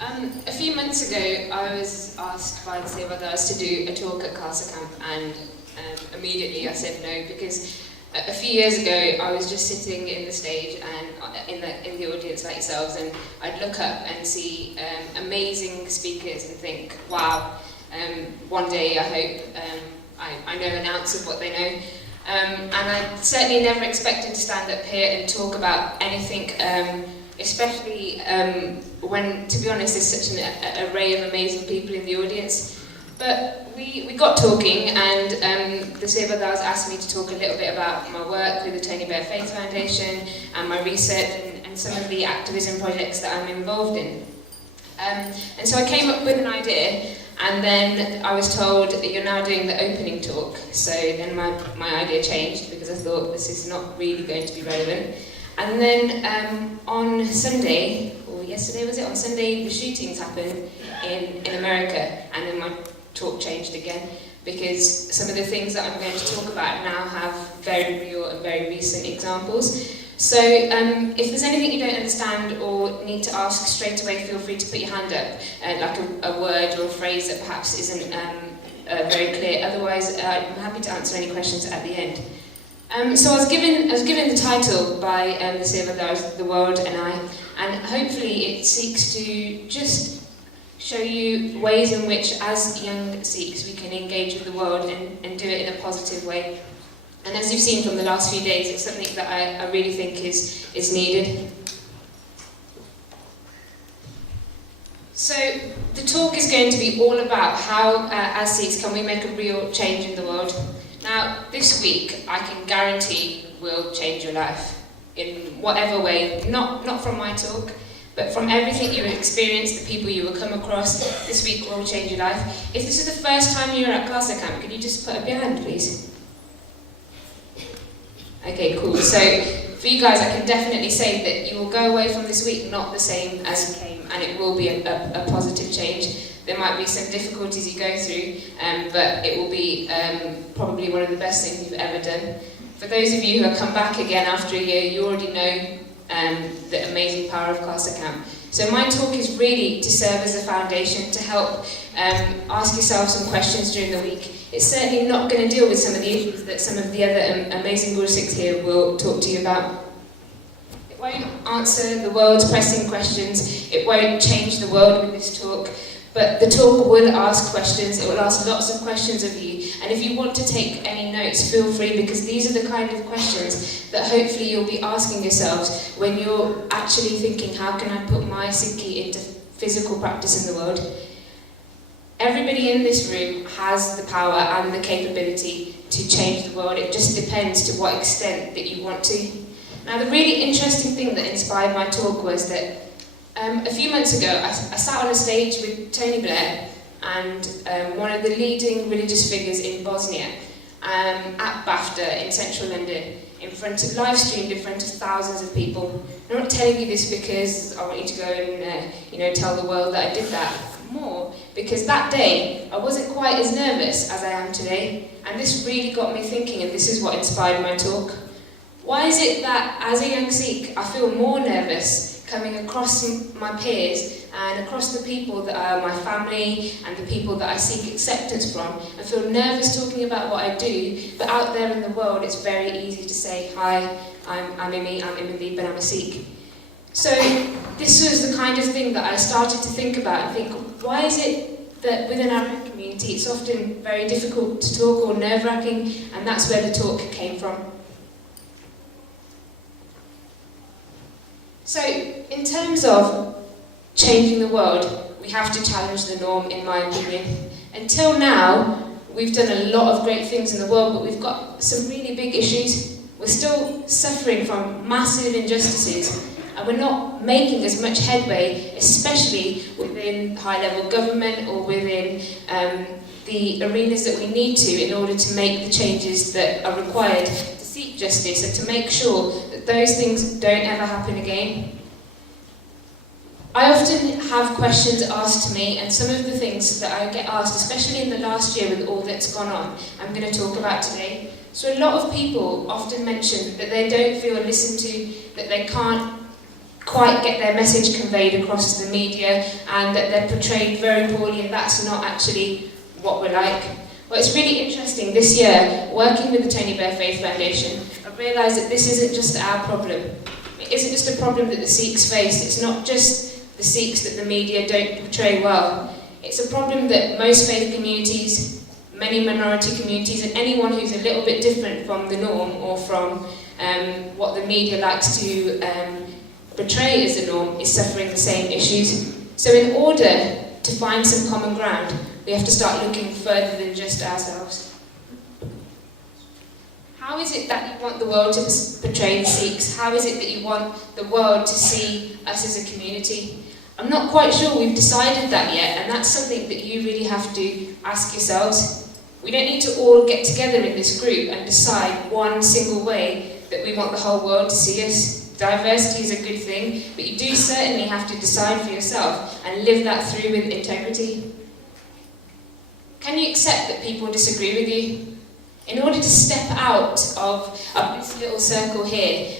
A few months ago, I was asked by the Sevadars to do a talk at Khalsa Camp, and immediately I said no, because a few years ago I was just sitting in the stage and in the audience like yourselves, and I'd look up and see amazing speakers and think, wow, one day I hope I know an ounce of what they know. And I certainly never expected to stand up here and talk about anything, especially when, to be honest, there's such an array of amazing people in the audience. But we got talking, and the Sevadars asked me to talk a little bit about my work with the Tony Bear Faith Foundation and my research and some of the activism projects that I'm involved in. And so I came up with an idea, and then I was told that you're now doing the opening talk. So then my idea changed, because I thought this is not really going to be relevant. And then on Sunday, or yesterday was it? On Sunday, the shootings happened in America, and then my talk changed again, because some of the things that I'm going to talk about now have very real and very recent examples. So if there's anything you don't understand or need to ask straight away, feel free to put your hand up, like a word or a phrase that perhaps isn't very clear. Otherwise, I'm happy to answer any questions at the end. So I was given the title by the Sevadars, The World and I, and hopefully it seeks to just show you ways in which, as young Sikhs, we can engage with the world and do it in a positive way. And as you've seen from the last few days, it's something that I really think is needed. So the talk is going to be all about how, as Sikhs, can we make a real change in the world. Now, this week, I can guarantee will change your life in whatever way, not from my talk, but from everything you will experience, the people you will come across. This week will change your life. If this is the first time you're at Khalsa Camp, could you just put up your hand, please? Okay, cool. So for you guys, I can definitely say that you will go away from this week not the same as you came, and it will be a positive change. There might be some difficulties you go through, but it will be probably one of the best things you've ever done. For those of you who have come back again after a year, you already know the amazing power of Khalsa Camp. So my talk is really to serve as a foundation to help ask yourself some questions during the week. It's certainly not going to deal with some of the issues that some of the other amazing Guru Sikhs here will talk to you about. It won't answer the world's pressing questions, it won't change the world with this talk, but the talk will ask questions, it will ask lots of questions of you, and if you want to take any notes, feel free, because these are the kind of questions that hopefully you'll be asking yourselves when you're actually thinking, how can I put my Sikhi into physical practice in the world? Everybody in this room has the power and the capability to change the world. It just depends to what extent that you want to. Now, the really interesting thing that inspired my talk was that a few months ago, I sat on a stage with Tony Blair and one of the leading religious figures in Bosnia at BAFTA in central London, live streamed in front of thousands of people. I'm not telling you this because I want you to go and tell the world that I did that. More because that day I wasn't quite as nervous as I am today, and this really got me thinking, and this is what inspired my talk. Why is it that as a young Sikh I feel more nervous coming across my peers and across the people that are my family and the people that I seek acceptance from, and feel nervous talking about what I do, but out there in the world it's very easy to say, hi, I'm Imandeep and I'm a Sikh. So this was the kind of thing that I started to think about and think, why is it that within our own community it's often very difficult to talk or nerve-wracking, and that's where the talk came from. So in terms of changing the world, we have to challenge the norm, in my opinion. Until now, we've done a lot of great things in the world, but we've got some really big issues. We're still suffering from massive injustices, and we're not making as much headway, especially within high-level government or within the arenas that we need to in order to make the changes that are required to seek justice and to make sure that those things don't ever happen again. I often have questions asked to me, and some of the things that I get asked, especially in the last year with all that's gone on, I'm going to talk about today. So a lot of people often mention that they don't feel listened to, that they can't quite get their message conveyed across to the media, and that they're portrayed very poorly, and that's not actually what we're like. Well, it's really interesting. This year, working with the Tony Blair Faith Foundation, I've realised that this isn't just our problem. It isn't just a problem that the Sikhs face. It's not just the Sikhs that the media don't portray well. It's a problem that most faith communities, many minority communities, and anyone who's a little bit different from the norm or from what the media likes to portray as the norm is suffering the same issues. So in order to find some common ground, we have to start looking further than just ourselves. How is it that you want the world to portray the Sikhs? How is it that you want the world to see us as a community? I'm not quite sure we've decided that yet, and that's something that you really have to ask yourselves. We don't need to all get together in this group and decide one single way that we want the whole world to see us. Diversity is a good thing, but you do certainly have to decide for yourself and live that through with integrity. Can you accept that people disagree with you? In order to step out of this little circle here,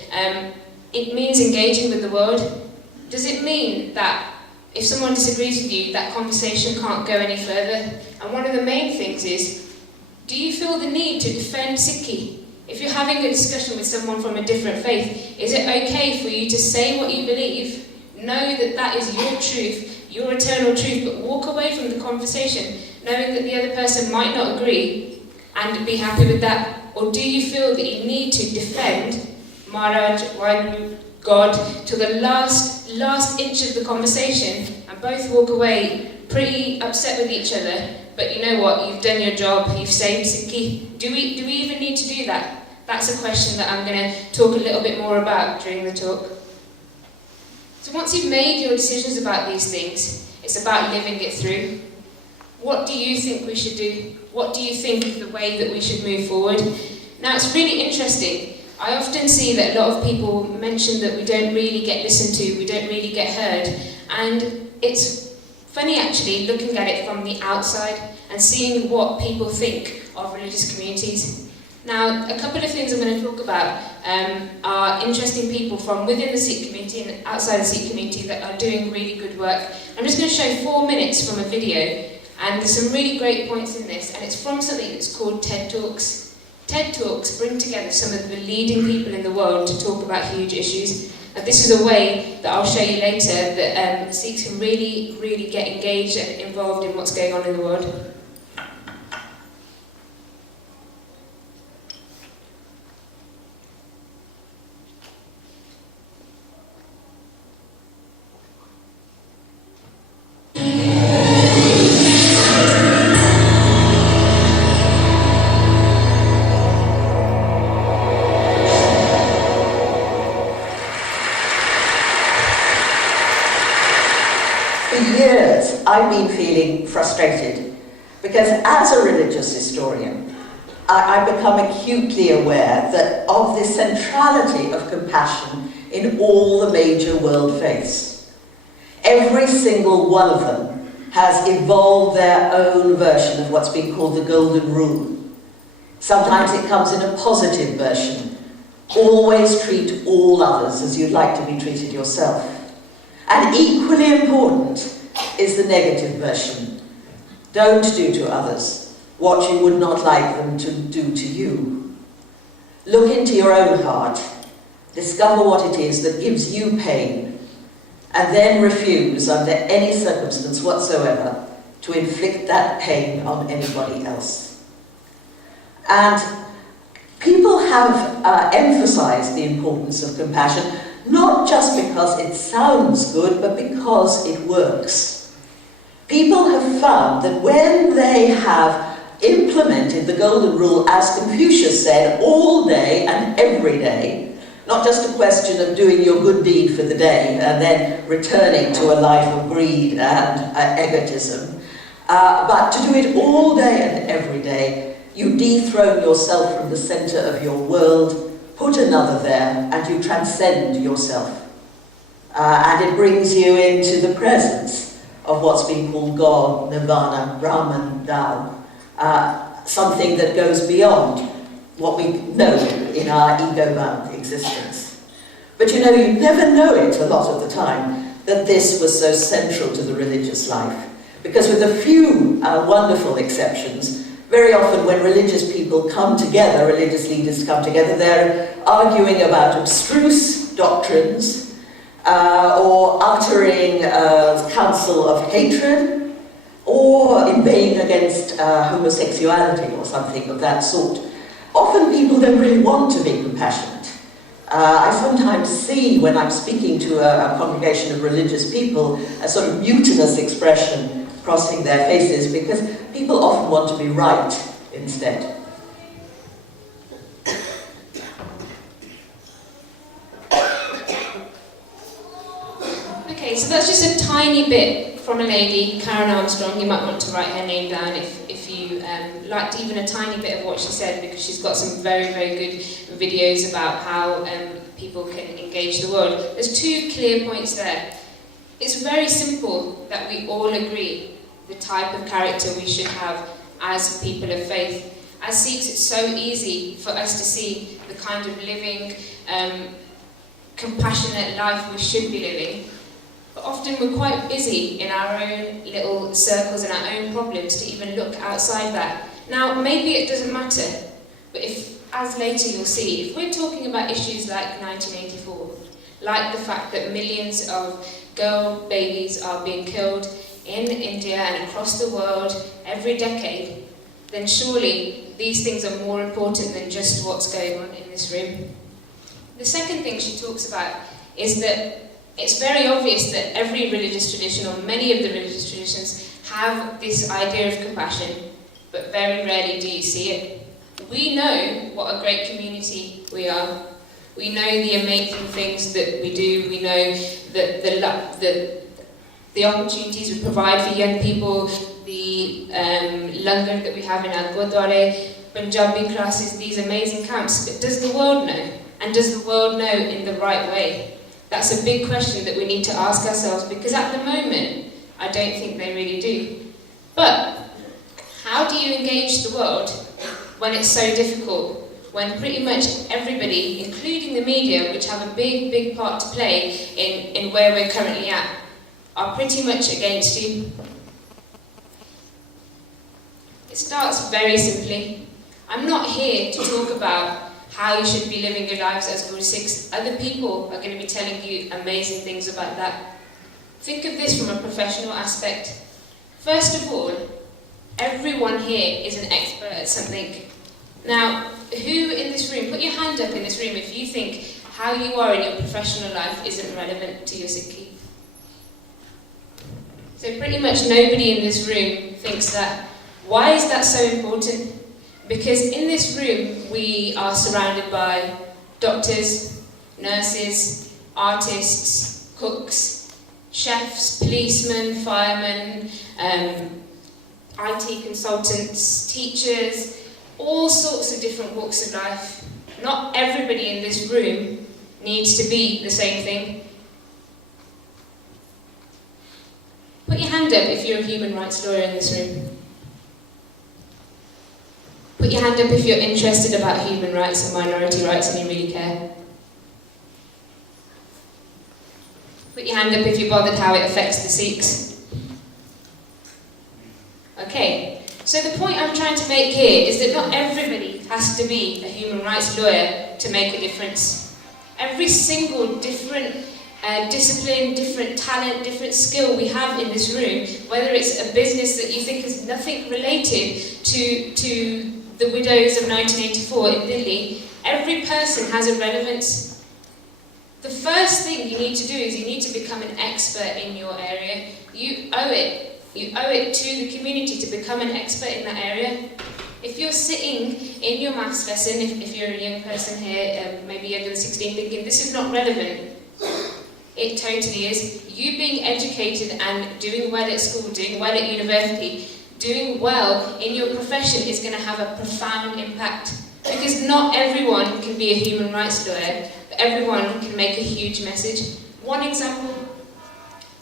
it means engaging with the world. Does it mean that if someone disagrees with you, that conversation can't go any further? And one of the main things is, do you feel the need to defend Sikhi? If you're having a discussion with someone from a different faith, is it okay for you to say what you believe? Know that that is your truth, your eternal truth, but walk away from the conversation knowing that the other person might not agree and be happy with that? Or do you feel that you need to defend Maharaj, Waheguru, God, to the last inch of the conversation and both walk away pretty upset with each other, but you know what, you've done your job, you've saved Sikhi? Do we even need to do that? That's a question that I'm going to talk a little bit more about during the talk. So once you've made your decisions about these things, it's about living it through. What do you think we should do? What do you think is the way that we should move forward? Now, it's really interesting. I often see that a lot of people mention that we don't really get listened to, we don't really get heard, and it's funny actually looking at it from the outside and seeing what people think of religious communities. Now, a couple of things I'm going to talk about are interesting people from within the Sikh community and outside the Sikh community that are doing really good work. I'm just going to show 4 minutes from a video, and there's some really great points in this, and it's from something that's called TED Talks. TED Talks bring together some of the leading people in the world to talk about huge issues. And this is a way that I'll show you later that Sikhs can really, really get engaged and involved in what's going on in the world. I've been feeling frustrated because as a religious historian, I've become acutely aware that of the centrality of compassion in all the major world faiths. Every single one of them has evolved their own version of what's been called the Golden Rule. Sometimes it comes in a positive version. Always treat all others as you'd like to be treated yourself. And equally important is the negative version. Don't do to others what you would not like them to do to you. Look into your own heart, discover what it is that gives you pain, and then refuse under any circumstance whatsoever to inflict that pain on anybody else. And people have emphasized the importance of compassion, not just because it sounds good, but because it works. People have found that when they have implemented the Golden Rule, as Confucius said, all day and every day, not just a question of doing your good deed for the day and then returning to a life of greed and egotism, but to do it all day and every day, you dethrone yourself from the center of your world, put another there, and you transcend yourself. And it brings you into the presence of what's been called God, Nirvana, Brahman, Tao, something that goes beyond what we know in our ego-bound existence. But you know, you never know it a lot of the time, that this was so central to the religious life. Because with a few wonderful exceptions, very often when religious people come together, religious leaders come together, they're arguing about abstruse doctrines or uttering counsel of hatred or inveighing against homosexuality or something of that sort. Often people don't really want to be compassionate. I sometimes see when I'm speaking to a congregation of religious people a sort of mutinous expression crossing their faces because people often want to be right instead. Okay, so that's just a tiny bit from a lady, Karen Armstrong. You might want to write her name down if you liked even a tiny bit of what she said, because she's got some very, very good videos about how people can engage the world. There's two clear points there. It's very simple that we all agree the type of character we should have as people of faith. As Sikhs, it's so easy for us to see the kind of living, compassionate life we should be living. But often we're quite busy in our own little circles and our own problems to even look outside that. Now, maybe it doesn't matter, but if, as later you'll see, if we're talking about issues like 1984, like the fact that millions of girl babies are being killed in India and across the world every decade, then surely these things are more important than just what's going on in this room. The second thing she talks about is that it's very obvious that every religious tradition, or many of the religious traditions, have this idea of compassion, but very rarely do you see it. We know what a great community we are. We know the amazing things that we do. We know that the opportunities we provide for young people, the langar that we have in our Gurdwara, Punjabi classes, these amazing camps. But does the world know? And does the world know in the right way? That's a big question that we need to ask ourselves, because at the moment, I don't think they really do. But how do you engage the world when it's so difficult? When pretty much everybody, including the media, which have a big, big part to play in where we're currently at, are pretty much against you? It starts very simply. I'm not here to talk about how you should be living your lives as Guru Sikhs. Other people are going to be telling you amazing things about that. Think of this from a professional aspect. First of all, everyone here is an expert at something. Now, who in this room, put your hand up in this room if you think how you are in your professional life isn't relevant to your Sikhi. So pretty much nobody in this room thinks that. Why is that so important? Because in this room, we are surrounded by doctors, nurses, artists, cooks, chefs, policemen, firemen, IT consultants, teachers, all sorts of different walks of life. Not everybody in this room needs to be the same thing. Put your hand up if you're a human rights lawyer in this room. Put your hand up if you're interested about human rights and minority rights and you really care. Put your hand up if you're bothered how it affects the Sikhs. Okay, so the point I'm trying to make here is that not everybody has to be a human rights lawyer to make a difference. Every single different discipline, different talent, different skill we have in this room, whether it's a business that you think is nothing related to the widows of 1984 in Delhi, every person has a relevance. The first thing you need to do is you need to become an expert in your area. You owe it. You owe it to the community to become an expert in that area. If you're sitting in your maths lesson, if you're a young person here, maybe younger than 16, thinking this is not relevant, it totally is. You being educated and doing well at school, doing well at university, doing well in your profession is going to have a profound impact. Because not everyone can be a human rights lawyer, but everyone can make a huge message. One example,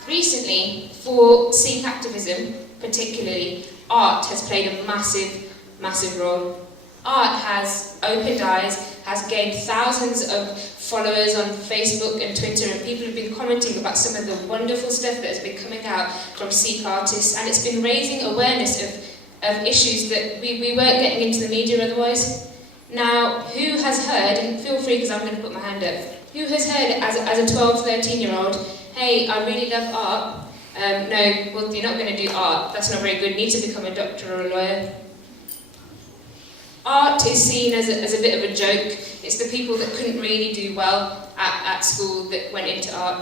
recently, for Sikh activism particularly, art has played a massive, massive role. Art has opened eyes, has gained thousands of followers on Facebook and Twitter, and people have been commenting about some of the wonderful stuff that has been coming out from Sikh artists, and it's been raising awareness of issues that we weren't getting into the media otherwise. Now, who has heard, and feel free because I'm going to put my hand up, who has heard as a 12, 13-year-old, hey, I really love art, no, well, you're not going to do art, that's not very good, you need to become a doctor or a lawyer. Art is seen as a bit of a joke. It's the people that couldn't really do well at school that went into art.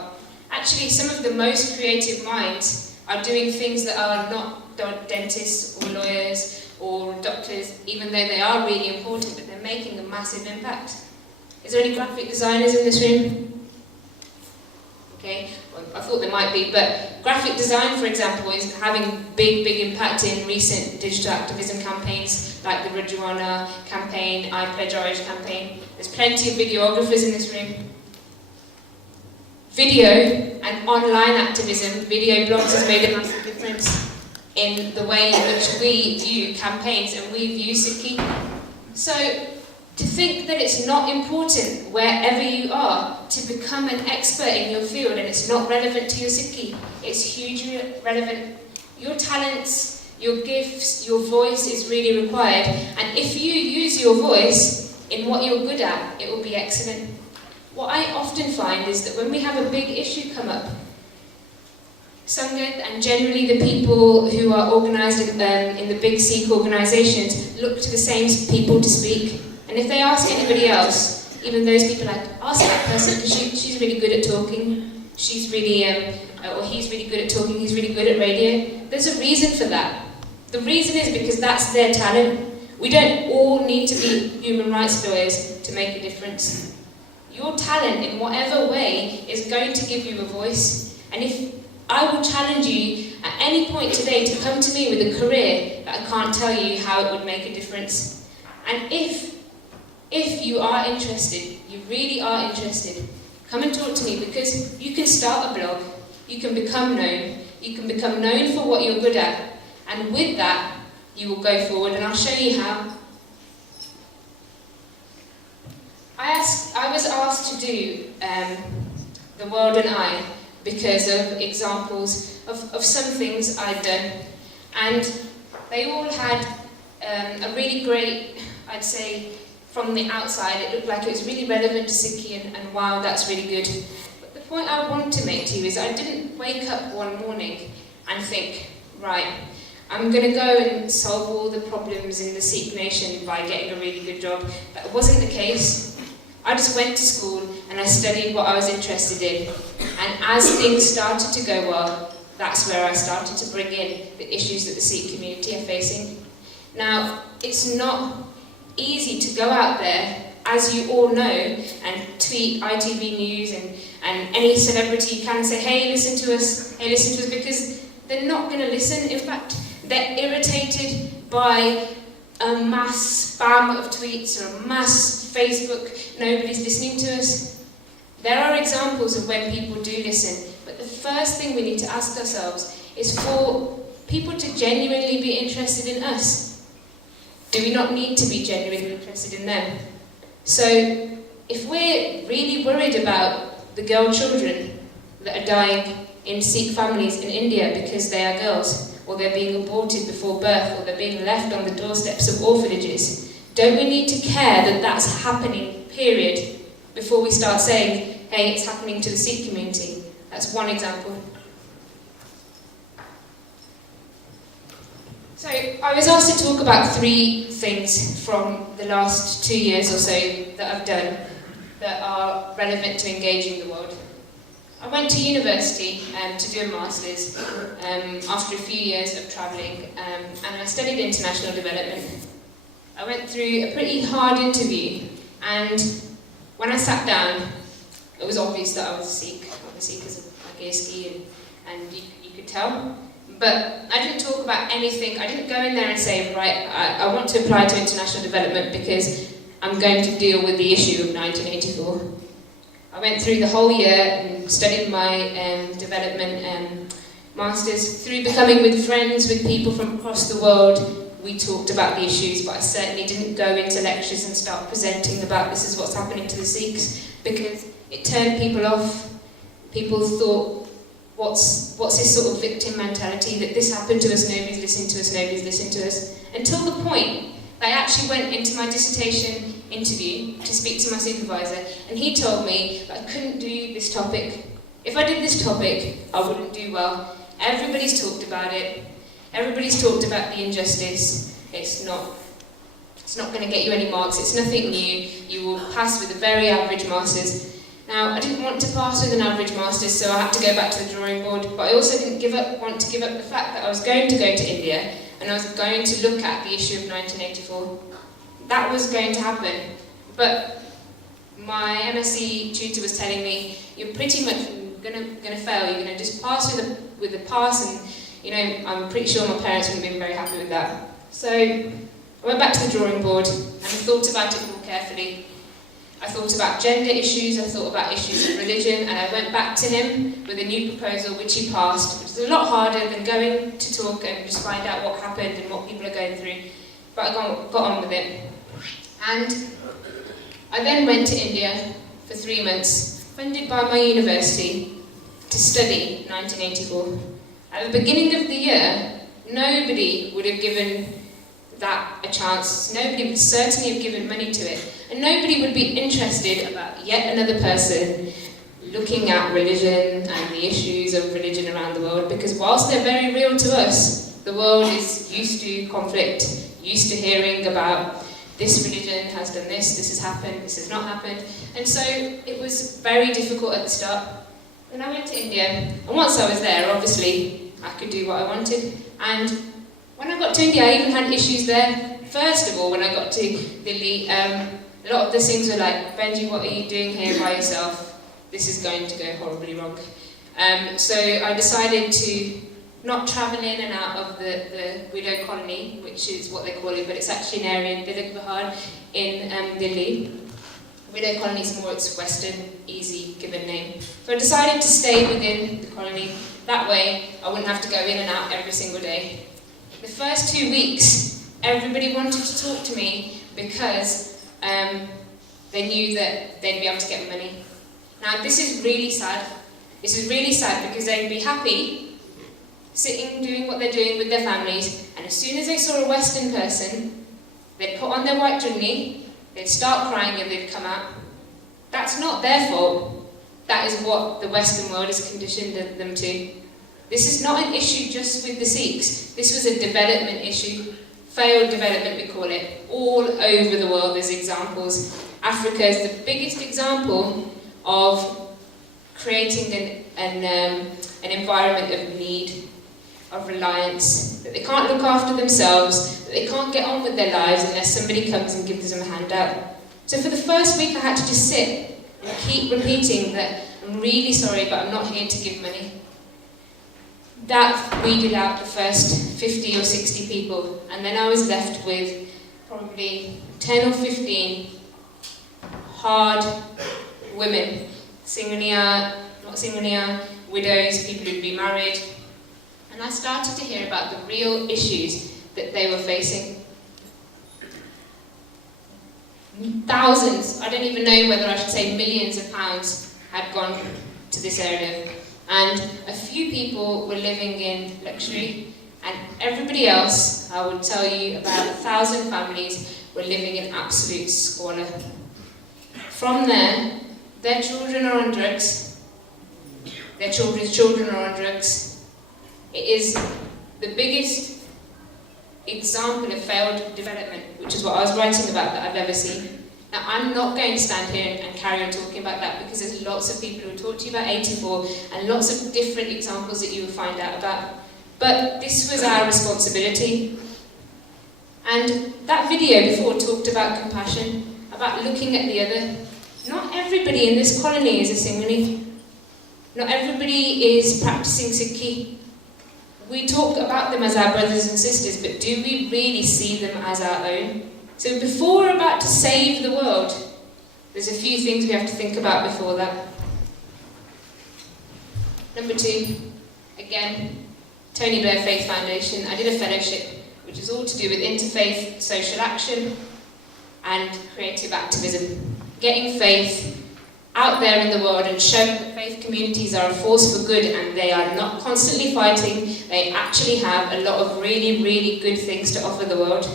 Actually, some of the most creative minds are doing things that are not dentists or lawyers or doctors, even though they are really important, but they're making a massive impact. Is there any graphic designers in this room? Okay, well, I thought there might be, but graphic design, for example, is having big impact in recent digital activism campaigns like the Rajuana campaign, I Pledge Orange campaign. There's plenty of videographers in this room. Video and online activism, video blogs has made a massive difference in the way in which we view campaigns and we view Sikhi. So, to think that it's not important wherever you are to become an expert in your field and it's not relevant to your Sikhi, it's hugely relevant. Your talents, your gifts, your voice is really required, and if you use your voice in what you're good at, it will be excellent. What I often find is that when we have a big issue come up, Sangat and generally the people who are organised in the big Sikh organisations look to the same people to speak. And if they ask anybody else, even those people like, ask that person because she's really good at talking, she's really, or he's really good at talking, he's really good at radio. There's a reason for that. The reason is because that's their talent. We don't all need to be human rights lawyers to make a difference. Your talent in whatever way is going to give you a voice. And if I will challenge you at any point today to come to me with a career that I can't tell you how it would make a difference. And if you are interested, you really are interested, come and talk to me because you can start a blog, you can become known for what you're good at, and with that, you will go forward, and I'll show you how. I was asked to do The World and I because of examples of some things I'd done, and they all had a really great, I'd say, from the outside, it looked like it was really relevant to Sikhi, and wow, that's really good. But the point I want to make to you is I didn't wake up one morning and think, right, I'm going to go and solve all the problems in the Sikh nation by getting a really good job. That wasn't the case. I just went to school and I studied what I was interested in. And as things started to go well, that's where I started to bring in the issues that the Sikh community are facing. Now, it's not easy to go out there, as you all know, and tweet ITV News and any celebrity can say, hey, listen to us, because they're not going to listen. In fact, they're irritated by a mass spam of tweets or a mass Facebook, nobody's listening to us. There are examples of when people do listen, but the first thing we need to ask ourselves is for people to genuinely be interested in us. Do we not need to be genuinely interested in them? So, if we're really worried about the girl children that are dying in Sikh families in India because they are girls, or they're being aborted before birth, or they're being left on the doorsteps of orphanages, don't we need to care that that's happening, period, before we start saying, hey, it's happening to the Sikh community? That's one example. So, I was asked to talk about 3 things from the last 2 years or so that I've done that are relevant to engaging the world. I went to university to do a master's after a few years of travelling, and I studied international development. I went through a pretty hard interview, and when I sat down, it was obvious that I was a Sikh. I'm a Sikh because of my Gaiski, and you could tell. But I didn't talk about anything. I didn't go in there and say, right, I want to apply to international development because I'm going to deal with the issue of 1984. I went through the whole year and studied my development masters through becoming with friends with people from across the world. we talked about the issues, but I certainly didn't go into lectures and start presenting about this is what's happening to the Sikhs, because it turned people off. People thought, what's this sort of victim mentality, that this happened to us, nobody's listening to us, nobody's listening to us, until the point that I actually went into my dissertation interview to speak to my supervisor, and he told me that I couldn't do this topic. If I did this topic, I wouldn't do well. Everybody's talked about it. Everybody's talked about the injustice. It's not going to get you any marks. It's nothing new. You will pass with a very average master's. Now, I didn't want to pass with an average master's, so I had to go back to the drawing board, but I also didn't want to give up the fact that I was going to go to India and I was going to look at the issue of 1984. That was going to happen. But my MSc tutor was telling me, you're pretty much gonna fail. You're gonna just pass with a pass, and you know, I'm pretty sure my parents wouldn't have been very happy with that. So I went back to the drawing board and I thought about it more carefully. I thought about gender issues, I thought about issues of religion, and I went back to him with a new proposal which he passed, which was a lot harder than going to talk and just find out what happened and what people are going through. But I got on with it. And I then went to India for 3 months, funded by my university, to study 1984. At the beginning of the year, nobody would have given that a chance. Nobody would certainly have given money to it. And nobody would be interested about yet another person looking at religion and the issues of religion around the world, because whilst they're very real to us, the world is used to conflict, used to hearing about this religion has done this has happened, this has not happened. And so it was very difficult at the start. When I went to India, and once I was there, obviously, I could do what I wanted. And when I got to India, I even had issues there. First of all, when I got to Delhi, a lot of the things were like, Bhenji, what are you doing here by yourself? This is going to go horribly wrong. So I decided to not travel in and out of the widow colony, which is what they call it, but it's actually an area in Dilveer in Delhi. Widow colony is more its Western, easy given name. So I decided to stay within the colony. That way, I wouldn't have to go in and out every single day. The first 2 weeks, everybody wanted to talk to me because they knew that they'd be able to get money. Now, this is really sad. This is really sad because they'd be happy sitting, doing what they're doing with their families, and as soon as they saw a Western person, they'd put on their white chutney, they'd start crying and they'd come out. That's not their fault. That is what the Western world has conditioned them to. This is not an issue just with the Sikhs. This was a development issue. Failed development, we call it. All over the world there's examples. Africa is the biggest example of creating an environment of need, of reliance, that they can't look after themselves, that they can't get on with their lives unless somebody comes and gives them a handout. So for the first week I had to just sit and keep repeating that I'm really sorry, but I'm not here to give money. That weeded out the first 50 or 60 people, and then I was left with probably 10 or 15 hard women, Singania, not Singania, widows, people who'd been married, and I started to hear about the real issues that they were facing. Thousands, I don't even know whether I should say millions of pounds had gone to this area. And a few people were living in luxury, and everybody else, I would tell you, about 1,000 families were living in absolute squalor. From there, their children are on drugs, their children's children are on drugs. It is the biggest example of failed development, which is what I was writing about, that I've ever seen. Now, I'm not going to stand here and carry on talking about that, because there's lots of people who talk to you about 84 and lots of different examples that you will find out about. But this was our responsibility. And that video before talked about compassion, about looking at the other. Not everybody in this colony is a Singhani. Not everybody is practicing Sikhi. We talk about them as our brothers and sisters, but do we really see them as our own? So before we're about to save the world, there's a few things we have to think about before that. Number 2, again, Tony Blair Faith Foundation. I did a fellowship which is all to do with interfaith social action and creative activism. Getting faith out there in the world and showing that faith communities are a force for good and they are not constantly fighting, they actually have a lot of really, really good things to offer the world.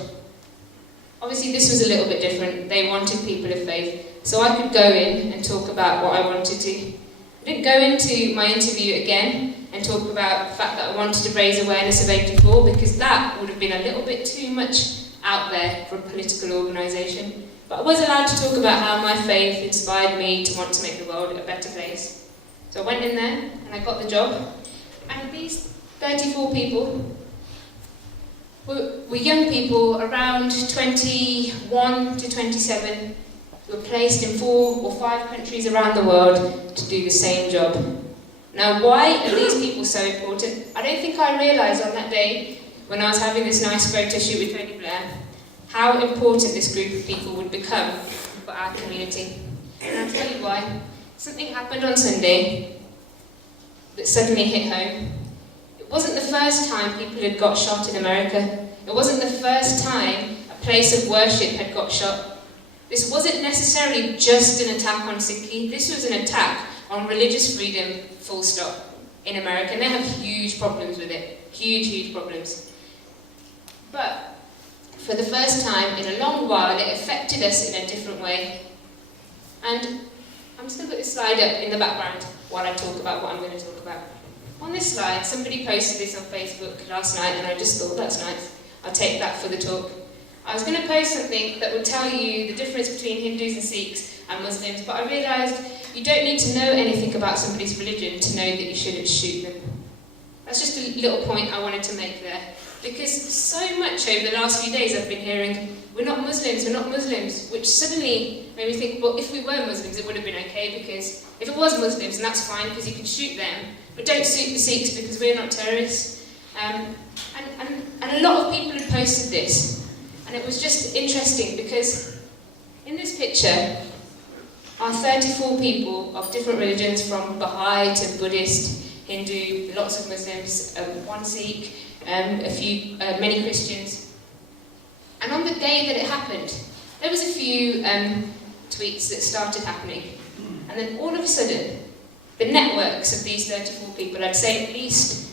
Obviously this was a little bit different. They wanted people of faith, so I could go in and talk about what I wanted to. I didn't go into my interview again and talk about the fact that I wanted to raise awareness of 84, because that would have been a little bit too much out there for a political organisation. But I was allowed to talk about how my faith inspired me to want to make the world a better place. So I went in there and I got the job. And these 34 people were young people around 21 to 27 who were placed in 4 or 5 countries around the world to do the same job. Now, why are these people so important? I don't think I realised on that day, when I was having this nice photo shoot with Tony Blair, how important this group of people would become for our community. And I'll tell you why. Something happened on Sunday that suddenly hit home. It wasn't the first time people had got shot in America. It wasn't the first time a place of worship had got shot. This wasn't necessarily just an attack on Sikhi. This was an attack on religious freedom, full stop, in America. And they have huge problems with it. Huge, huge problems. But for the first time in a long while, it affected us in a different way. And I'm just going to put this slide up in the background while I talk about what I'm going to talk about. On this slide, somebody posted this on Facebook last night, and I just thought, that's nice. I'll take that for the talk. I was going to post something that would tell you the difference between Hindus and Sikhs and Muslims, but I realised you don't need to know anything about somebody's religion to know that you shouldn't shoot them. That's just a little point I wanted to make there. Because so much over the last few days I've been hearing, we're not Muslims, which suddenly made me think, well, if we were Muslims it would have been okay, because if it was Muslims, then that's fine, because you can shoot them, but don't shoot the Sikhs because we're not terrorists. And a lot of people had posted this, and it was just interesting because in this picture are 34 people of different religions, from Bhai to Buddhist, Hindu, lots of Muslims, one Sikh, many Christians. And on the day that it happened, there was a few tweets that started happening. And then all of a sudden, the networks of these 34 people, I'd say at least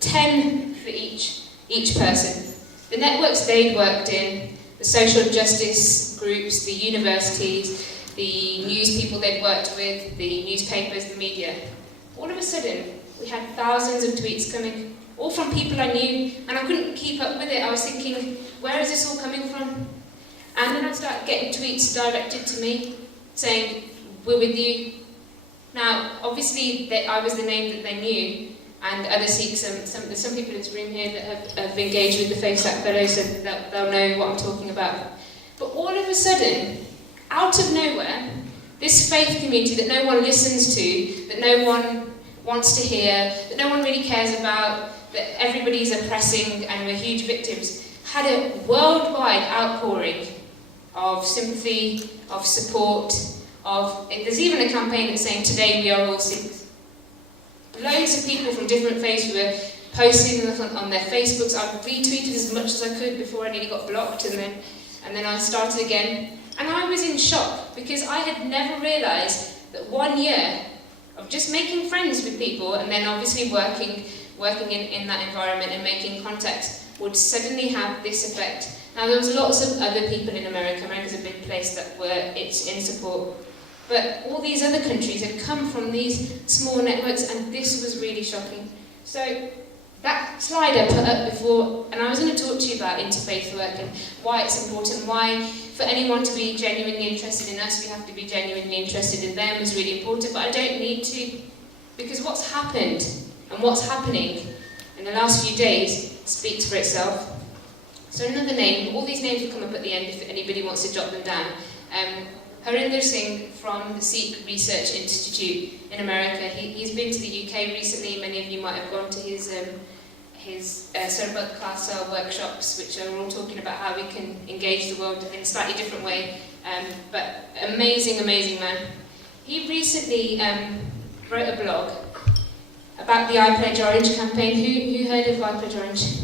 10 for each person. The networks they'd worked in, the social justice groups, the universities, the news people they'd worked with, the newspapers, the media. All of a sudden, we had thousands of tweets coming, all from people I knew, and I couldn't keep up with it. I was thinking, where is this all coming from? And then I started getting tweets directed to me, saying, we're with you. Now, obviously, I was the name that they knew, and other Sikhs, some people in this room here that have engaged with the Faith Sack Fellows, so they'll know what I'm talking about. But all of a sudden, out of nowhere, this faith community that no one listens to, that no one wants to hear, that no one really cares about, that everybody's oppressing and we're huge victims, had a worldwide outpouring of sympathy, of support, there's even a campaign that's saying, today we are all Sikhs. Loads of people from different faiths were posting on their Facebooks. I retweeted as much as I could before I nearly got blocked, and then I started again. And I was in shock, because I had never realised that 1 year of just making friends with people, and then obviously working in that environment and making contacts, would suddenly have this effect. Now, there was lots of other people in America. America's a big place that were in support. But all these other countries had come from these small networks, and this was really shocking. So that slide I put up before, and I was going to talk to you about interfaith work and why it's important, why for anyone to be genuinely interested in us, we have to be genuinely interested in them, is really important, but I don't need to. Because what's happened and what's happening in the last few days speaks for itself. So another name, all these names will come up at the end if anybody wants to jot them down. Randhir Singh from the Sikh Research Institute in America. He's been to the UK recently. Many of you might have gone to his Shabad class workshops, which are all talking about how we can engage the world in a slightly different way. But amazing, amazing man. He recently wrote a blog about the I Pledge Orange campaign. Who heard of I Pledge Orange?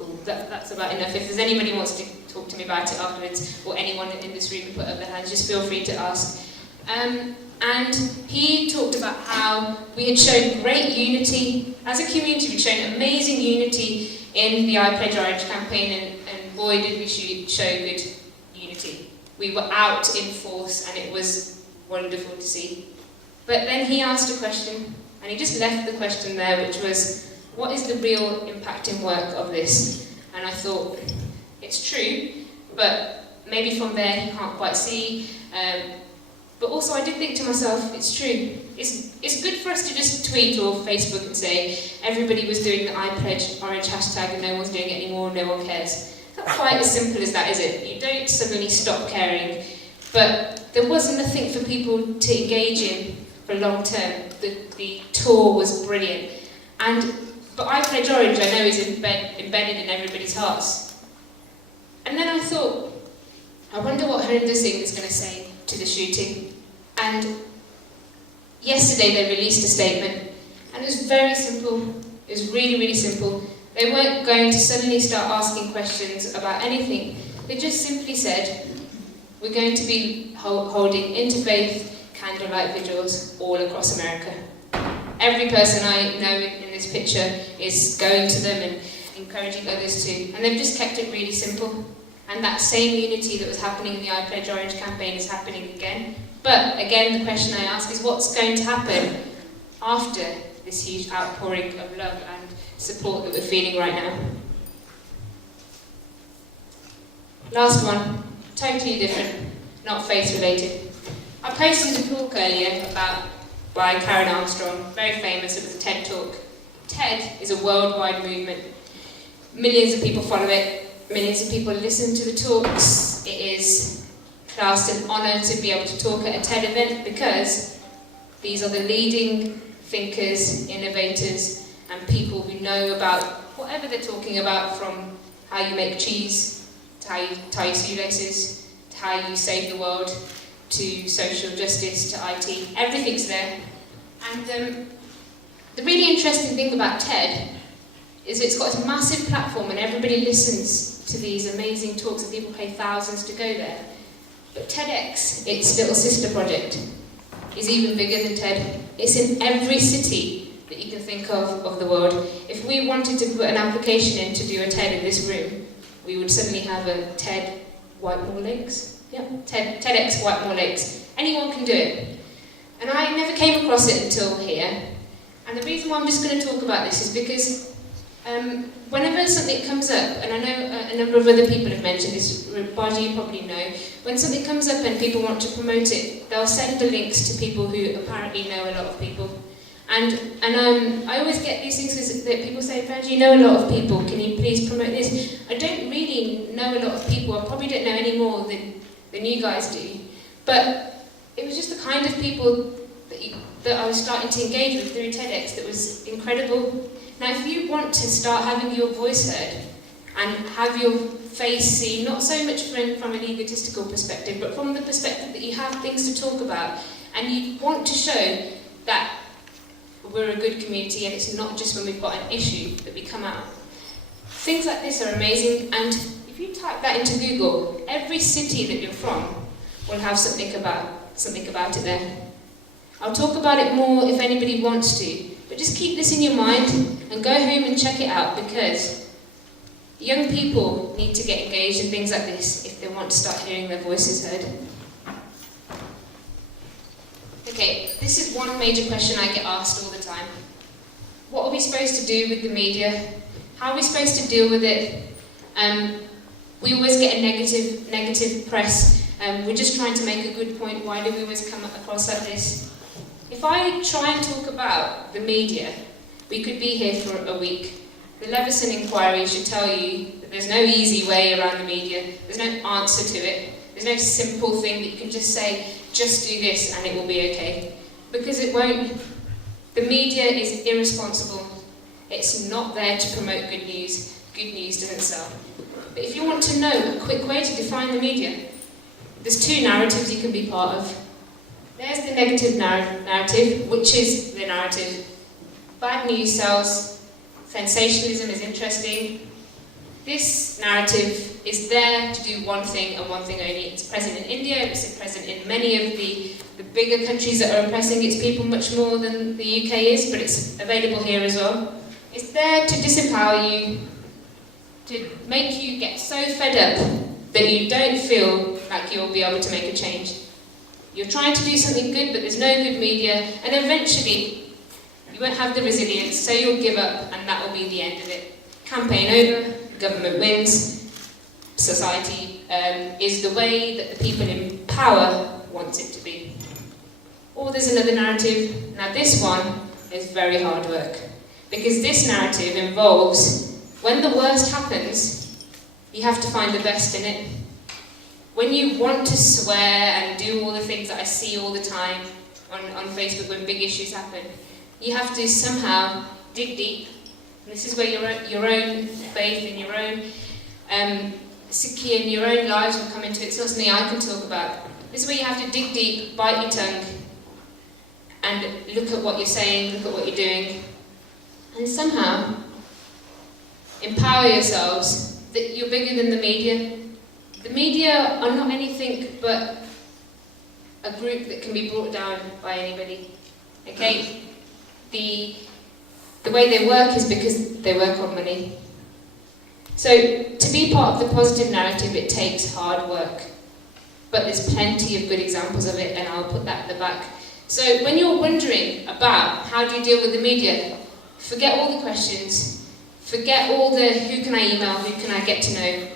cool, that's about enough. If there's anybody who wants to talk to me about it afterwards, or anyone in this room who put up their hands, just feel free to ask. And he talked about how we had shown great unity. As a community, we'd shown amazing unity in the I Pledge Orange campaign, and boy did we show good unity. We were out in force, and it was wonderful to see. But then he asked a question, and he just left the question there, which was, what is the real impacting work of this? And I thought, it's true, but maybe from there he can't quite see. But also I did think to myself, it's true. It's good for us to just tweet or Facebook and say, everybody was doing the I Pledge Orange hashtag and no one's doing it anymore, no one cares. It's not quite as simple as that, is it? You don't suddenly stop caring. But there was nothing for people to engage in for long term. The tour was brilliant. But I Pledge Orange, I know, is embedded in everybody's hearts. And then I thought, I wonder what Randhir Singh is going to say to the shooting. And yesterday they released a statement, and it was very simple. It was really, really simple. They weren't going to suddenly start asking questions about anything. They just simply said, we're going to be holding interfaith candlelight vigils all across America. Every person I know in this picture is going to them and encouraging others to. And they've just kept it really simple. And that same unity that was happening in the I Pledge Orange campaign is happening again. But again, the question I ask is, what's going to happen after this huge outpouring of love and support that we're feeling right now? Last one, totally different, not faith related. I posted a talk earlier by Karen Armstrong, very famous. It was a TED talk. TED is a worldwide movement. Millions of people follow it. Millions of people listen to the talks. It is classed an honour to be able to talk at a TED event because these are the leading thinkers, innovators, and people who know about whatever they're talking about, from how you make cheese, to how you tie your shoelaces, to how you save the world, to social justice, to IT. Everything's there. And the really interesting thing about TED is it's got a massive platform and everybody listens to these amazing talks and people pay thousands to go there. But TEDx, its little sister project, is even bigger than TED. It's in every city that you can think of the world. If we wanted to put an application in to do a TED in this room, we would suddenly have a TED Whitemore Lakes. Yeah, TEDx Whitemore Lakes. Anyone can do it. And I never came across it until here. And the reason why I'm just going to talk about this is because whenever something comes up, and I know a number of other people have mentioned this, Bhenji you probably know, when something comes up and people want to promote it, they'll send the links to people who apparently know a lot of people. And I always get these things that people say, Bhenji, you know a lot of people, can you please promote this? I don't really know a lot of people, I probably don't know any more than you guys do. But it was just the kind of people that I was starting to engage with through TEDx that was incredible. Now, if you want to start having your voice heard and have your face seen, not so much from an egotistical perspective, but from the perspective that you have things to talk about, and you want to show that we're a good community and it's not just when we've got an issue that we come out. Things like this are amazing, and if you type that into Google, every city that you're from will have something about it there. I'll talk about it more if anybody wants to, but just keep this in your mind and go home and check it out, because young people need to get engaged in things like this if they want to start hearing their voices heard. Okay, this is one major question I get asked all the time. What are we supposed to do with the media? How are we supposed to deal with it? We always get a negative press. We're just trying to make a good point. Why do we always come across like this? If I try and talk about the media, we could be here for a week. The Leveson inquiry should tell you that there's no easy way around the media. There's no answer to it. There's no simple thing that you can just say, just do this and it will be okay. Because it won't. The media is irresponsible. It's not there to promote good news. Good news doesn't sell. But if you want to know a quick way to define the media, there's two narratives you can be part of. There's the negative narrative, which is the narrative. Bad news sells, sensationalism is interesting, This narrative is there to do one thing and one thing only. It's present in India, it's present in many of the bigger countries that are oppressing its people much more than the UK is, but it's available here as well. It's there to disempower you, to make you get so fed up that you don't feel like you'll be able to make a change. You're trying to do something good, but there's no good media, and eventually you won't have the resilience, so you'll give up, and that will be the end of it. Campaign over, government wins, society is the way that the people in power want it to be. Or there's another narrative. Now this one is very hard work, because this narrative involves, when the worst happens, you have to find the best in it. When you want to swear and do all the things that I see all the time on Facebook when big issues happen, you have to somehow dig deep. And this is where your own faith and your own Sikhi and your own lives will come into it. It's not something I can talk about. This is where you have to dig deep, bite your tongue, and look at what you're saying, look at what you're doing, and somehow empower yourselves that you're bigger than the media. The media are not anything but a group that can be brought down by anybody. Okay? The way they work is because they work on money. So, to be part of the positive narrative, it takes hard work. But there's plenty of good examples of it, and I'll put that at the back. So, when you're wondering about how do you deal with the media, forget all the questions, forget all the who can I email, who can I get to know.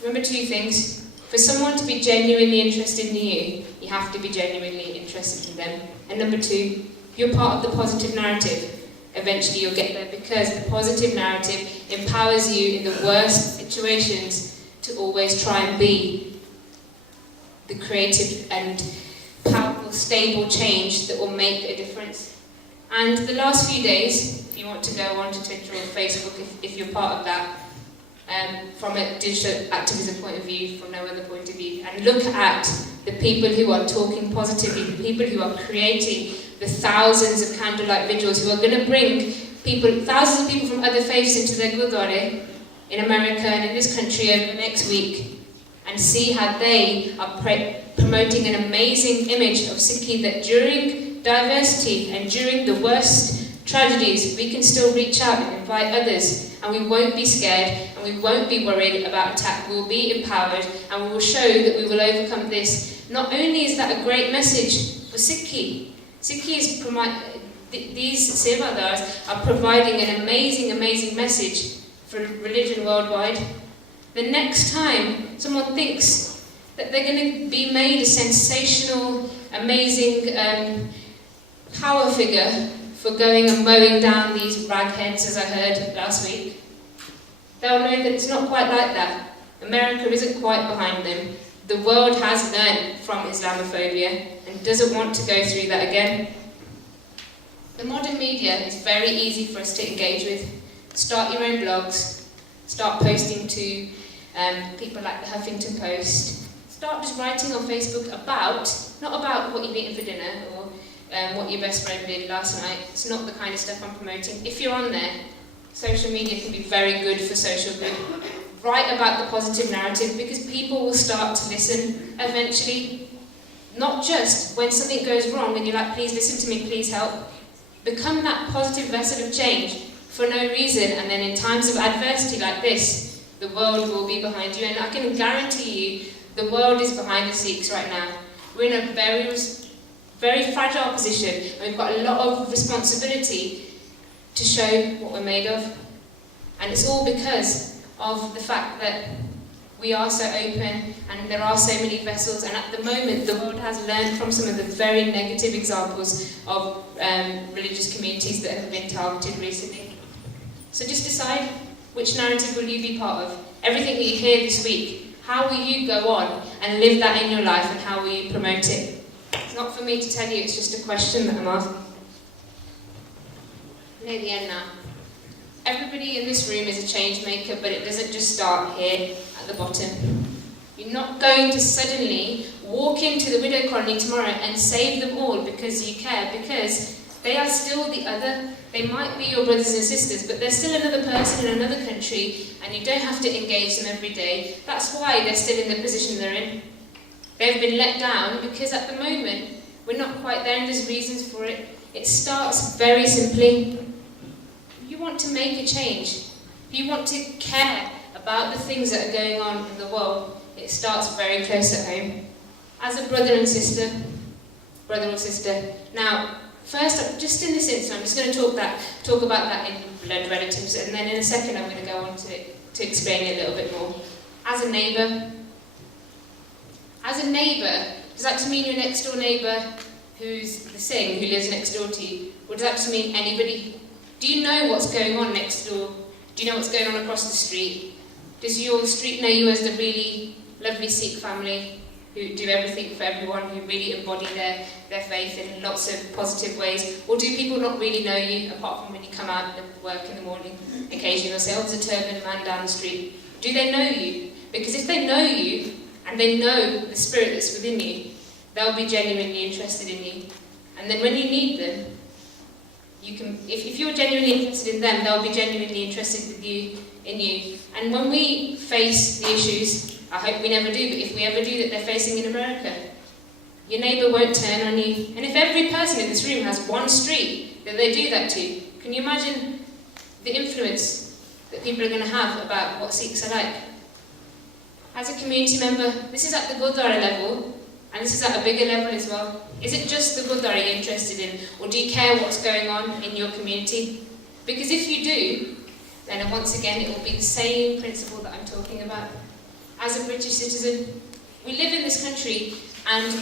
Remember two things. For someone to be genuinely interested in you, you have to be genuinely interested in them. And number two, you're part of the positive narrative. Eventually you'll get there, because the positive narrative empowers you in the worst situations to always try and be the creative and powerful, stable change that will make a difference. And the last few days, if you want to go onto Twitter or Facebook, if you're part of that, from a digital activism point of view, from no other point of view, and look at the people who are talking positively, the people who are creating the thousands of candlelight vigils, who are going to bring thousands of people from other faiths into their Gurdwara in America and in this country over the next week, and see how they are promoting an amazing image of Sikhi, that during diversity and during the worst tragedies, we can still reach out and invite others, and we won't be scared, and we won't be worried about attack. We will be empowered, and we will show that we will overcome this. Not only is that a great message for Sikhi, these Sevadars are providing an amazing, amazing message for religion worldwide. The next time someone thinks that they're going to be made a sensational, amazing power figure for going and mowing down these ragheads, as I heard last week, they'll know that it's not quite like that. America isn't quite behind them. The world has learned from Islamophobia and doesn't want to go through that again. The modern media is very easy for us to engage with. Start your own blogs, start posting to people like the Huffington Post. Start just writing on Facebook not about what you've eaten for dinner or what your best friend did last night. It's not the kind of stuff I'm promoting. If you're on there, social media can be very good for social good. Write about the positive narrative, because people will start to listen eventually. Not just when something goes wrong and you're like, please listen to me, please help. Become that positive vessel of change for no reason, and then in times of adversity like this, the world will be behind you. And I can guarantee you, the world is behind the Sikhs right now. We're in a very fragile position, and we've got a lot of responsibility to show what we're made of. And it's all because of the fact that we are so open and there are so many vessels, and at the moment the world has learned from some of the very negative examples of religious communities that have been targeted recently. So just decide, which narrative will you be part of? Everything that you hear this week, how will you go on and live that in your life, and how will you promote it? It's not for me to tell you, it's just a question that I'm asking. Near the end now. Everybody in this room is a change maker, but it doesn't just start here at the bottom. You're not going to suddenly walk into the widow colony tomorrow and save them all because you care, because They are still the other. They might be your brothers and sisters, but they're still another person in another country, and you don't have to engage them every day. That's why they're still in the position they're in. They've been let down because at the moment, we're not quite there, and there's reasons for it. It starts very simply. If you want to make a change, if you want to care about the things that are going on in the world, it starts very close at home. As a brother and sister, brother or sister. Now, first, just in this instance, I'm just going to talk about that in blood relatives, and then in a second I'm going to go on to explain it a little bit more. As a neighbour, does that just mean your next door neighbour who's the Singh, who lives next door to you? Or does that just mean anybody? Do you know what's going on next door? Do you know what's going on across the street? Does your street know you as the really lovely Sikh family who do everything for everyone, who really embody their faith in lots of positive ways? Or do people not really know you, apart from when you come out and work in the morning? Occasionally they'll say, oh, there's a turbaned man down the street. Do they know you? Because if they know you, and they know the spirit that's within you, they'll be genuinely interested in you. And then when you need them, you can, if you're genuinely interested in them, they'll be genuinely interested in you. And when we face the issues, I hope we never do, but if we ever do that they're facing in America, your neighbour won't turn on you. And if every person in this room has one street that they do that to, can you imagine the influence that people are going to have about what Sikhs are like? As a community member, this is at the Gurdwara level, and this is at a bigger level as well. Is it just the Gurdwara you're interested in, or do you care what's going on in your community? Because if you do, then once again it will be the same principle that I'm talking about. As a British citizen, we live in this country, and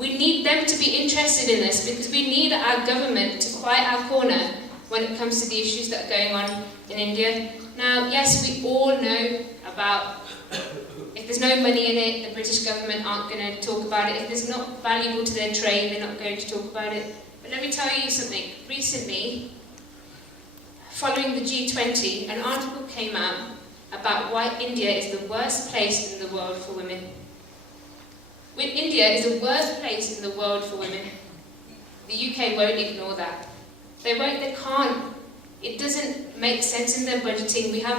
we need them to be interested in this, because we need our government to quiet our corner when it comes to the issues that are going on in India. Now, yes, we all know about, if there's no money in it, the British government aren't going to talk about it. If it's not valuable to their trade, they're not going to talk about it. But let me tell you something. Recently, following the G20, an article came out about why India is the worst place in the world for women. India is the worst place in the world for women. The UK won't ignore that. They won't, they can't. It doesn't make sense in their budgeting. We have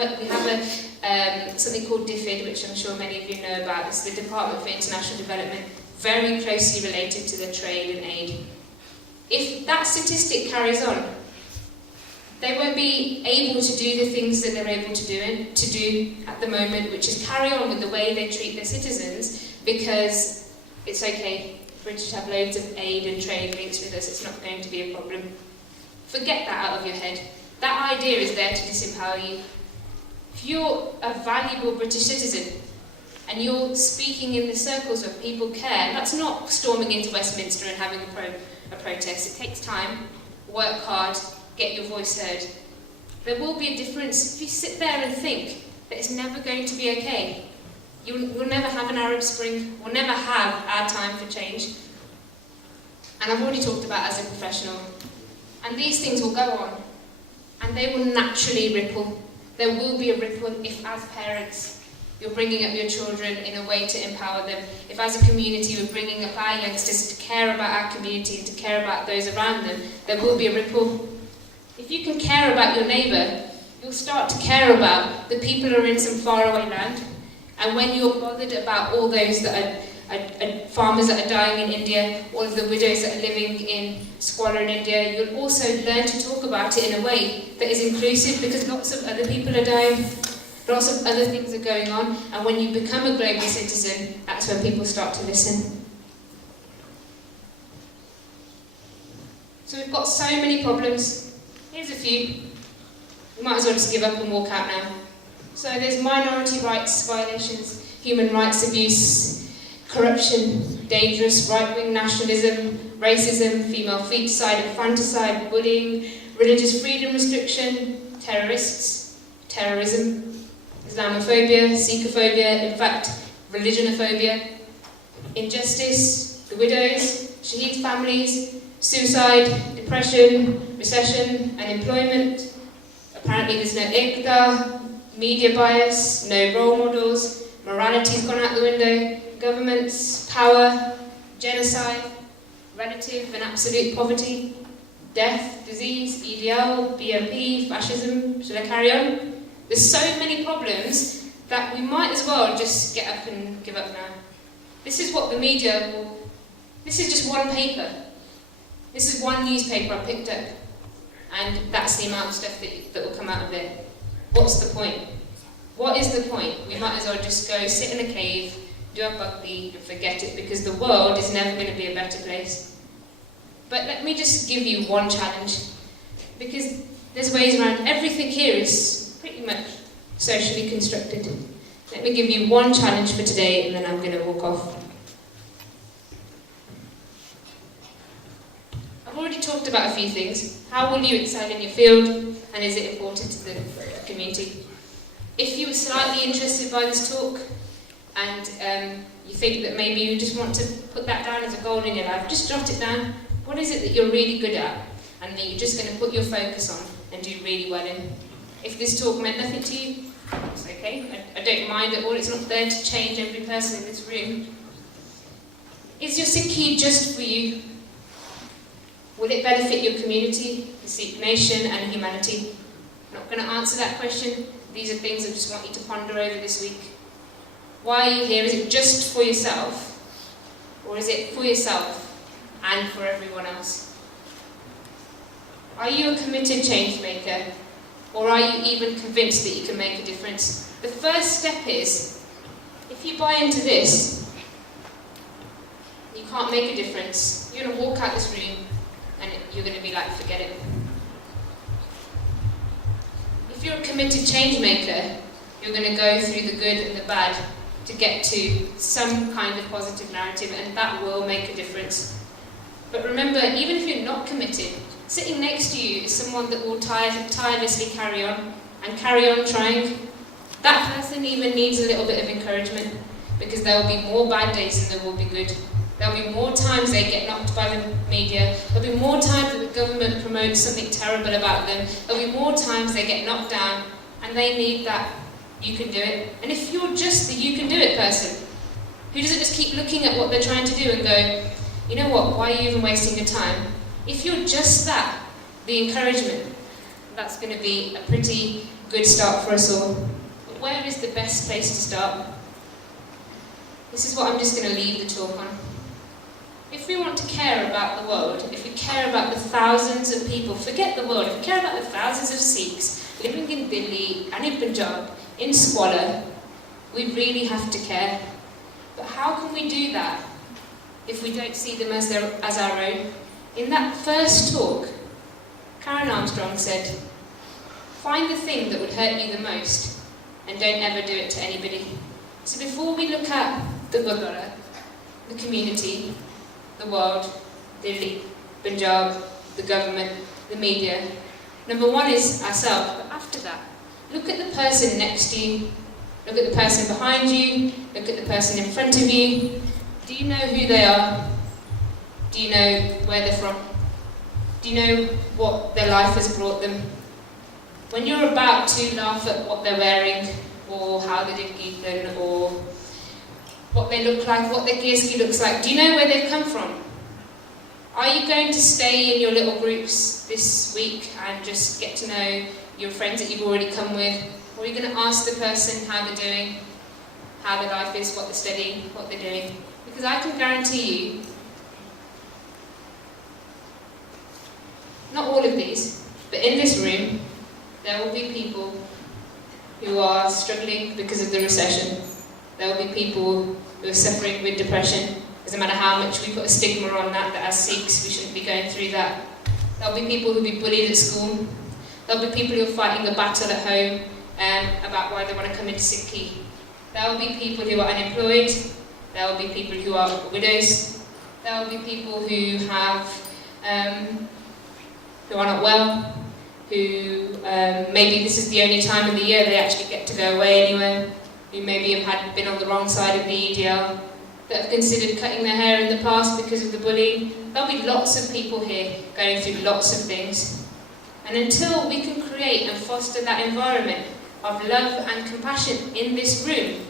something called DFID, which I'm sure many of you know about. It's the Department for International Development, very closely related to the trade and aid. If that statistic carries on, they won't be able to do the things that they're able to do at the moment, which is carry on with the way they treat their citizens, because it's okay, the British have loads of aid and trade links with us, it's not going to be a problem. Forget that out of your head. That idea is there to disempower you. If you're a valuable British citizen and you're speaking in the circles where people care, that's not storming into Westminster and having a protest. It takes time, work hard, get your voice heard. There will be a difference if you sit there and think that it's never going to be okay. We'll never have an Arab Spring, we'll never have our time for change. And I've already talked about as a professional. And these things will go on, and they will naturally ripple. There will be a ripple if, as parents, you're bringing up your children in a way to empower them. If, as a community, we're bringing up our youngsters to care about our community and to care about those around them, there will be a ripple. If you can care about your neighbour, you'll start to care about the people who are in some faraway land. And when you're bothered about all those that are farmers that are dying in India, all of the widows that are living in squalor in India, you'll also learn to talk about it in a way that is inclusive, because lots of other people are dying, lots of other things are going on, and when you become a global citizen, that's when people start to listen. So we've got so many problems. Here's a few. We might as well just give up and walk out now. So there's minority rights violations, human rights abuse, corruption, dangerous right-wing nationalism, racism, female feticide and infanticide, bullying, religious freedom restriction, terrorists, terrorism, Islamophobia, Sikhophobia, in fact, religionophobia, injustice, the widows, Shaheed families, suicide, depression, recession, unemployment. Apparently there's no iqta, media bias, no role models, morality's gone out the window, governments, power, genocide, relative and absolute poverty. death, disease, EDL, BMP, fascism, should I carry on? There's so many problems that we might as well just get up and give up now. This is what the media will... This is just one paper. This is one newspaper I picked up. And that's the amount of stuff that will come out of it. What's the point? What is the point? We might as well just go sit in a cave, do our bhakti and forget it, because the world is never going to be a better place. But let me just give you one challenge, because there's ways around. Everything here is pretty much socially constructed. Let me give you one challenge for today, and then I'm going to walk off. I've already talked about a few things. How will you excel in your field, and is it important to the community? If you were slightly interested by this talk, and you think that maybe you just want to put that down as a goal in your life, just jot it down. What is it that you're really good at, and that you're just going to put your focus on and do really well in? If this talk meant nothing to you, it's okay. I don't mind at all. It's not there to change every person in this room. Is your Sikhi just for you? Will it benefit your community, the Sikh nation and humanity? I'm not going to answer that question. These are things I just want you to ponder over this week. Why are you here? Is it just for yourself? Or is it for yourself and for everyone else? Are you a committed change maker? Or are you even convinced that you can make a difference? The first step is, if you buy into this, you can't make a difference. You're going to walk out this room and you're going to be like, forget it. If you're a committed change maker, you're going to go through the good and the bad to get to some kind of positive narrative, and that will make a difference. But remember, even if you're not committed, sitting next to you is someone that will tirelessly carry on trying. That person even needs a little bit of encouragement, because there will be more bad days than there will be good. There will be more times they get knocked by the media. There will be more times that the government promotes something terrible about them. There will be more times they get knocked down, and they need that you can do it. And if you're just the you can do it person, who doesn't just keep looking at what they're trying to do and go, you know what, why are you even wasting your time? If you're just that, the encouragement, that's going to be a pretty good start for us all. But where is the best place to start? This is what I'm just going to leave the talk on. If we want to care about the world, if we care about the thousands of people, forget the world, if we care about the thousands of Sikhs living in Delhi and in Punjab, in squalor, we really have to care. But how can we do that if we don't see them as our own? In that first talk, Karen Armstrong said, find the thing that would hurt you the most and don't ever do it to anybody. So before we look at the Gurdwara, the community, the world, Delhi, Punjab, the government, the media, number one is ourselves. But after that, look at the person next to you, look at the person behind you, look at the person in front of you. Do you know who they are? Do you know where they're from? Do you know what their life has brought them? When you're about to laugh at what they're wearing, or how they did Keertan, or what they look like, what their gearski looks like, do you know where they've come from? Are you going to stay in your little groups this week and just get to know your friends that you've already come with? Or are you going to ask the person how they're doing, how their life is, what they're studying, what they're doing? Because I can guarantee you, not all of these, but in this room, there will be people who are struggling because of the recession. There will be people who are suffering with depression. Doesn't matter how much we put a stigma on that as Sikhs, we shouldn't be going through that. There will be people who will be bullied at school. There will be people who are fighting a battle at home about why they want to come into Sikhi. There will be people who are unemployed. There will be people who are widows. There will be people who have who are not well, who maybe this is the only time of the year they actually get to go away anywhere, who maybe have been on the wrong side of the EDL, that have considered cutting their hair in the past because of the bullying. There'll be lots of people here going through lots of things. And until we can create and foster that environment of love and compassion in this room,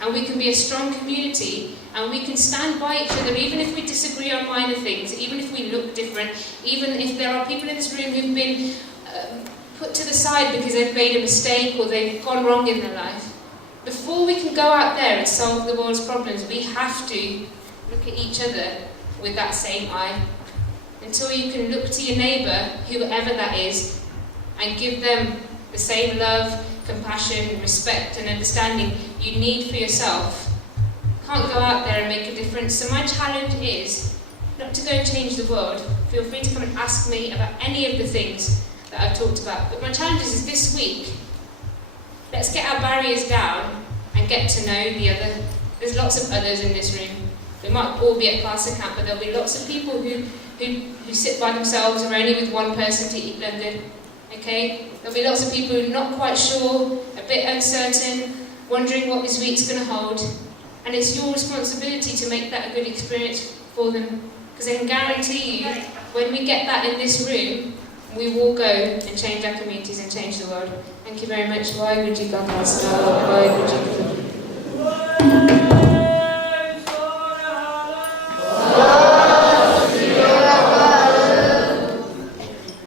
and we can be a strong community, and we can stand by each other even if we disagree on minor things, even if we look different, even if there are people in this room who've been put to the side because they've made a mistake or they've gone wrong in their life. Before we can go out there and solve the world's problems, we have to look at each other with that same eye. Until you can look to your neighbour, whoever that is, and give them the same love, compassion, respect and understanding you need for yourself, can't go out there and make a difference. So my challenge is not to go and change the world. Feel free to come and ask me about any of the things that I've talked about. But my challenge is this week, let's get our barriers down and get to know the other. There's lots of others in this room. We might all be at class camp, but there'll be lots of people who sit by themselves or only with one person to eat London. Okay? There'll be lots of people who are not quite sure, a bit uncertain, wondering what this week's going to hold. And it's your responsibility to make that a good experience for them. Because I can guarantee you, when we get that in this room, we will go and change our communities and change the world. Thank you very much. Waheguru Ji Ka Khalsa, Waheguru Ji Ki Fateh.